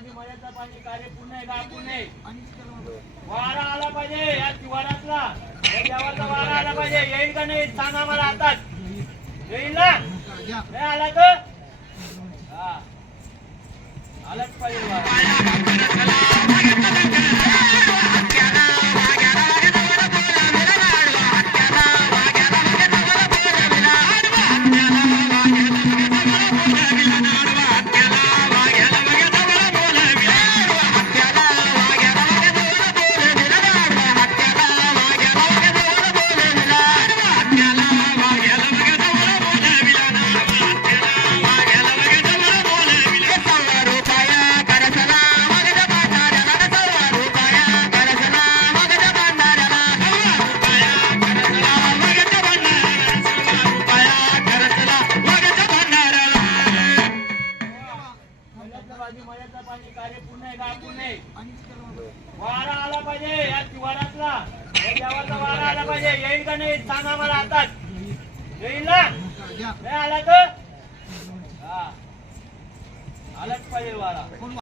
पाहिजे कार्य पूर्ण आहे का पूर्ण वारा आला पाहिजे या शिवारातला. देवाचा वारा आला पाहिजे. येईल का नाही सांगा मला आताच येईल ना? नाही आला तर? हा. आलाच पाहिजे वारा. मल्यातलं कार्य पूर्ण आहे का पूर्ण वारा आला पाहिजे या शिवारातला देवाचा वारा आला पाहिजे. येईल का नाही? सांगा मला आताच येईल ना? नाही आला तर? हा. आलाच पाहिजे वारा.